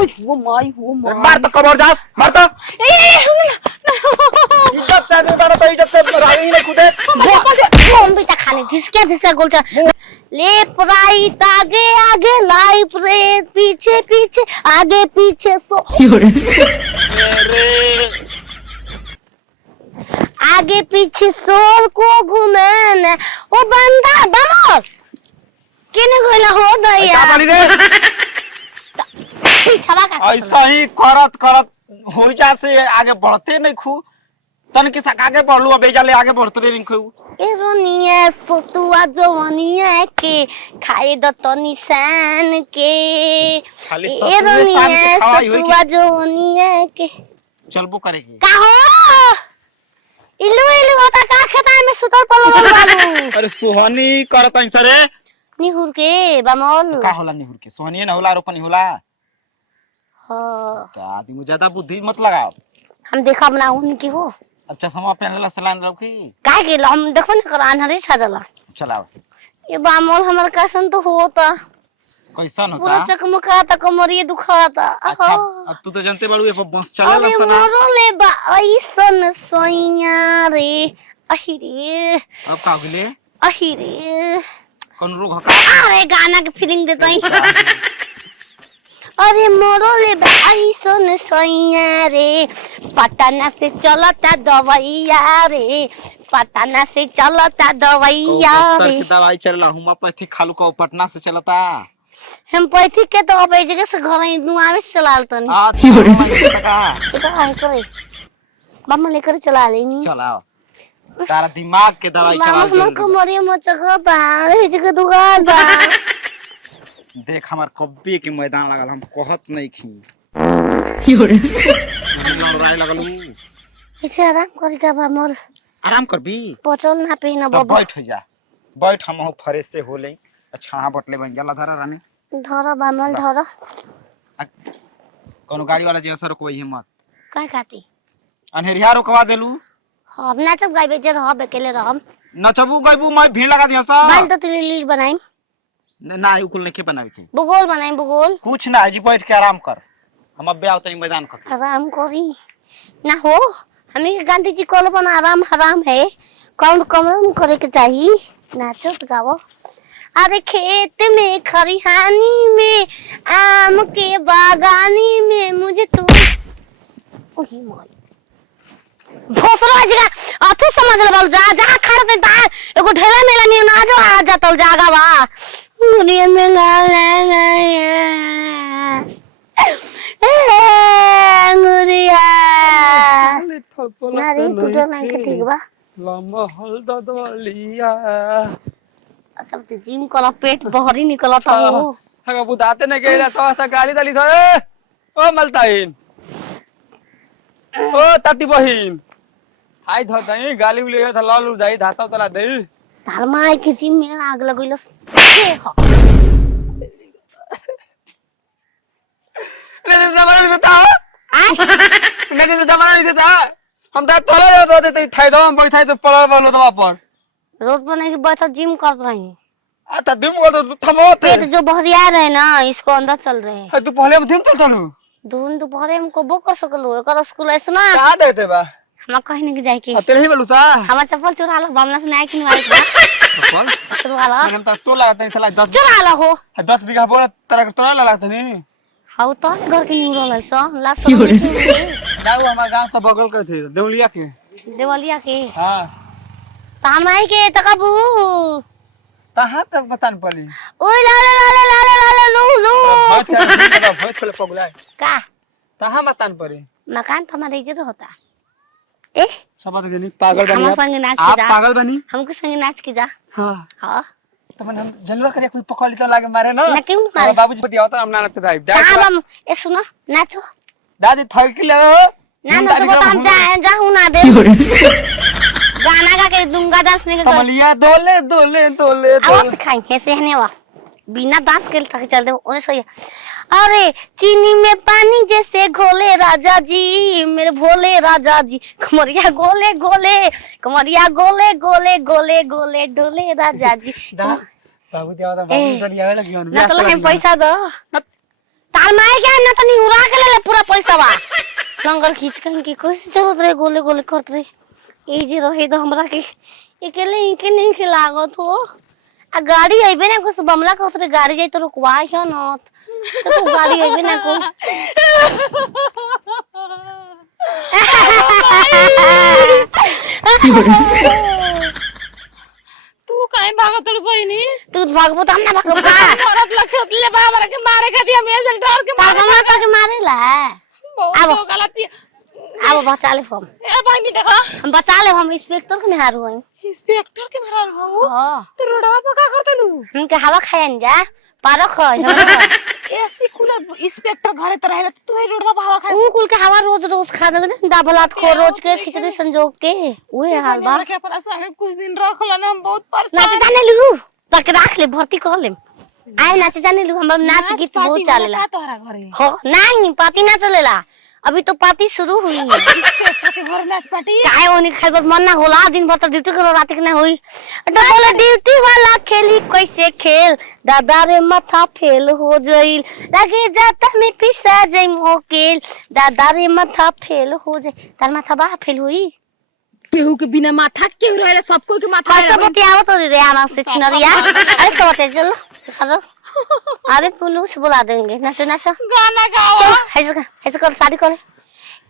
वो माई हो माई मार तो कबर जास मार तो इज्जत से नहीं मारो तो इज्जत से राई नहीं खुदे कौन भी खाने घिसके गोलचा ले प्राइट आगे आगे लाइफ रे पीछे पीछे आगे पीछे सो आगे पीछे सोल को घूमे न ओ बंदा बमो केने गोला हो दया का बनी रे छवा का ऐसा ही करत करत हो जा से आगे बढ़ते नहीं खू तन के सक आगे बढ़ लू अब जाले आगे बढ़ते नहीं खू ए रोनिया सोतुआ जवानिया के खाए द तो निशान के खाली ए रोनिया सोतुआ जवानिया के चलबो करेगी का हो इलु इलु होता का खेता में सुतल पड़ल बाबू अरे सुहानी करत ऐसा रे निहुर के बमोल का होला निहुर के सोहनिए ना होला रोपनी होला हां तो आदमी ज्यादा बुद्धि मत लगाओ हम देखा बनाऊ उनकी हो अच्छा समा पहनला सलान रखी का के हम देखो न करान हरे छजला चलाओ ये बामोल हमर कैसन तो होता कैसन पूरा होता चकमका तक मरिए दुखाता अच्छा अब तू तो जानते बाड़ू ये बस चले अरे सना मोरो ले बा ऐसन सोइया रे अहिरे अब का होले अहिरे कौन रोग हका अरे गाना के फीलिंग देता ही अरे मोरो ले बा ऐसन सोइया रे पटना से चलता दवाइया रे पटना से चलता दवाइया रे दवाई चलला हुमा पैथी खालू को पटना से चलता हम पैथी के तो अब जगह से घर ही नुआवे से चलाल तनी अच्छा तो है करे मम्मा लेकर चला लेनी चलाओ तारा दिमाग के दवाई चला मामा हमको मरिया मचका बा ए जगह दुकान बा देख हमार कब्बे के मैदान लागल हम कहत नहीं खी लड़ाई लगल इसे आराम करी का बा मोर आराम करबी पचल ना पे ना तब बाबा बैठ हो जा बैठ हम हो फ्रेश से हो ले अच्छा हां बटले बन जाला धरा रानी धर बामल धर कोनो गाड़ी वाला जे असर कोई हिम्मत काय खाती अनहरिया रोकवा देलू हम ना सब गाइबे जे रहब अकेले रहब नचबू गइबू मैं भीड़ लगा दिया सा बाल तो तिली बनाई ना उकुल नहीं के बनावे के भूगोल बनाई भूगोल कुछ ना जी बैठ के आराम कर हम अब ब्याह तई मैदान कर आराम करी ना हो हमें गांधी जी कॉल पर आराम हराम है कौन कमरम करे के चाहिए नाचो गाओ अरे खेत में खरिहानी में आम के बागानी में मुझे तू ओही माय भोसरो जगह अथु समझ ले बोल जा जा खड़ दे ता एगो ढेला मेला नहीं ना जो आ जातल जागा बा दुनिया में गाले गुड़िया ना रे तू तो नहीं के ठीक बा लम्बा हल ददलिया तब तो जिम कला पेट बहरी निकलत हो हगा बुदाते न गइरा तो गाली दली छ ओ मलताइन ओ ताती बहिन हाय ध दई गाली उले त लालु जाई धाता तला दे तार माई के जिम में आग लगइलस के हो रे जमाना नहीं देता आ रे जमाना नहीं देता हम त तोला दे देते थाई दम बैठाई तो पलर बोलो तो अपन रोज बने के बैठा जिम कर रही आ त दिम को तो थमोत पेट जो बहरिया रहे ना इसको अंदर चल रहे हैं है तू पहले हम दिम तो चलू दून दोपहर में को बो कर सकलो एकर स्कूल ऐसे ना कहां देते बा हम कहीं नहीं जाए के तेरे ही बोलू सा हमार चप्पल चुरा लो बमला से नहीं किन आई चप्पल चुरा लो हम त तो लागत नहीं साला 10 चुरा लो हो 10 बीघा बोला तरह तोरा लागत नहीं हाउ तो घर के न्यू रोल ऐसा लास्ट जाऊ हमार गांव तो बगल के थे देवलिया के देवलिया के हां तामाई के तकबू कहां तक बतान पड़ी ओए ला ला ला ला ला ला ला लो बहुत चले पगलाए का कहां बतान पड़ी मकान तो हमारे इधर होता ए सब बात नहीं पागल बनी हम संग नाच के आप जा पागल बनी हमको संग नाच के जा हां हां तो मन हम जलवा करे कोई पकड़ तो लागे मारे ना ना क्यों मारे बाबूजी पटी होता हम ना नते दाई हम ए सुनो नाचो दादी थक ले ना ना तो हम जाऊं ना दे गाना गा के दूंगा डांस नहीं कर कमलिया दोले दोले दोले आवाज सिखाएंगे सहने वा बिना डांस के थक चल दे ओए सही अरे चीनी में पानी जैसे घोले राजा जी मेरे भोले राजा जी कमरिया गोले गोले कमरिया गोले गोले गोले गोले डोले राजा जी बाबू दिया बाबू दलिया लगी ना तो हम पैसा दो तार माय क्या ना तनी उड़ा के ले पूरा पैसा बा लंगर खींच के कैसे चलत रहे गोले गोले करत रहे ई जे रहे तो हमरा के अकेले इनके नहीं के लागत हो आ गाड़ी आइबे ना कुछ बमला कहत रहे गाड़ी जाई तो रुकवा है न तो गाड़ी आइबे ना को तू काहे भागत रे बहिनी तू भागबो त हम ना भागबो का औरत लखत ले बा हमरा के मारे खाती हम ऐसे डर के मारे पागल ना के मारेला अब गला पी अब बचा ले हम ए बहिनी देखा हम बचा ले हम इंस्पेक्टर के में हारू हई इंस्पेक्टर के मारा हो हां तो रोडवा पर का करतलू हमके हवा खायन जा पारक है एसी कूलर इंस्पेक्टर घरे त रहेला तू ही रोडवा पर हवा खा ऊ कुल के हवा रोज रोज खा दे दाबलात खो रोज के खिचड़ी संजोग के ओए हाल बा के अपना संगे कुछ दिन रखला ना हम बहुत नाच परेशान जाने लू तक राख ले भर्ती कर ले आए नाच जाने लू हम नाच गीत बहुत चलेला तोहरा घरे हो नहीं पार्टी ना चलेला अभी तो पार्टी शुरू हुई है इंस्पेक्टर के घर नाच पार्टी काहे ओनी खाई बस मन ना होला दिन भर तो ड्यूटी करो रात के ना होई डबल ड्यूटी वाला खेली कैसे खेल दादा रे माथा फेल हो जाइल लगे जाता में पिसा जाई मोकेल दादा रे माथा फेल हो जाई तार माथा बा फेल हुई केहू के बिना माथा केहू रहेला सब कोई के माथा कैसे बतियावत तो रे आना से छिनरिया ऐसे होते चलो चलो अरे पुलिस बुला देंगे नाचो नाचो गाना गाओ चलो ऐसे कर शादी कर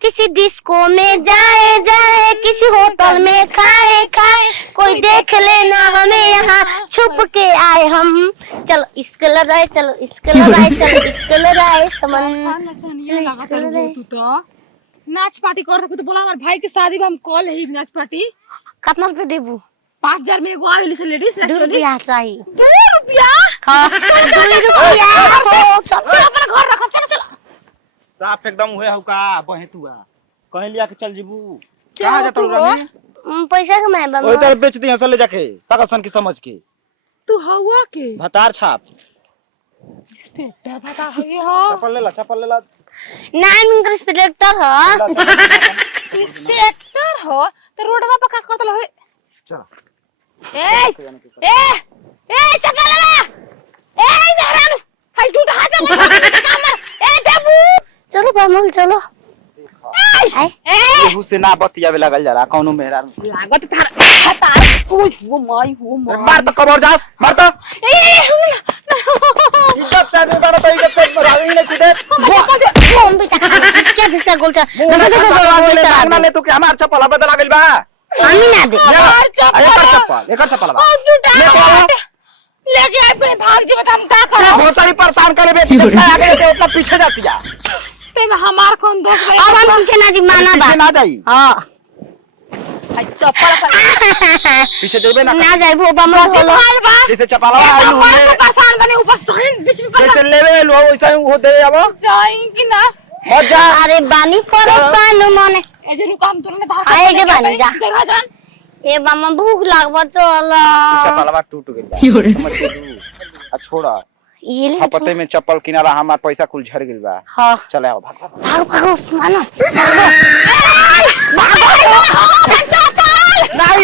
किसी डिस्को में जाए जाए किसी होटल में खाए खाए कोई देख लेना हमें यहाँ छुप के आए हम चलो इसके लड़ाई चलो इसके लड़ाई चलो इसके लड़ाई समन नचनिया लागत है तू तो नाच पार्टी कर सकू तो बोला हमारे भाई के शादी में हम कॉल है नाच पार्टी कितना रुपया देबू 5000 में एगो आवेली से लेडीज 2 रुपया चाहिए 2 रुपया हाँ 2 रुपया हो चलो अपना घर रखब चलो चलो साफ एकदम हुए हउ का बहे तुआ कहीं लिया के चल जीबू कहां जात रानी पैसा कमाए ओई बाबा तरफ बेच दिया ले जाके पागलसन की समझ के तू हवा के भतार छाप इंस्पेक्टर बता ये हो चप्पल ले ला नाइन इंस्पेक्टर हो इंस्पेक्टर हो तो रोडवा पर का करत हो चल ए चप्पल ला ए मेहरान हाय टूट हाथ में ए देबू चलो बामल चलो ए केहू से ना बतियावे लगल जाला कौनो मेहरान से लागत थार हतार उस वो माई हो मार तो कबर जास मार तो इज्जत से नहीं बड़ा तो इज्जत से बराबर ही नहीं कूदे कौन भी तक क्या दिशा गोलचा मांगना ले तू के हमार चप्पल बदला गेल बा हमी ना दे एकर चप्पल बा लेके आप कहीं भाग जी बता हम का करो बहुत सारी परेशान करे बेटी आगे से उतना पीछे जाती जा ते में हमार कौन दोस्त भाई अब हम पीछे ना जी माना बा पीछे ना जाई हां चप्पल पीछे देबे ना ना जाई वो बामल बोलो हाल बा जैसे चप्पल आलू हमारे है परेशान बने ऊपर से बीच में जैसे लेवे लो वैसा हो दे अब जाई कि ना मत जा अरे बानी परेशान मने ए जे रुक हम तुरंत धार आए के बानी जा जगह जान ए बामा भूख लागबा चल चप्पलवा टूट गेल बा मत दू आ छोड़ा ये ले हपते में चप्पल किनारा हमार पैसा कुल झड़ गेल बा हां चले आओ भाग भाग भाग उस्मान भागो चप्पल नहीं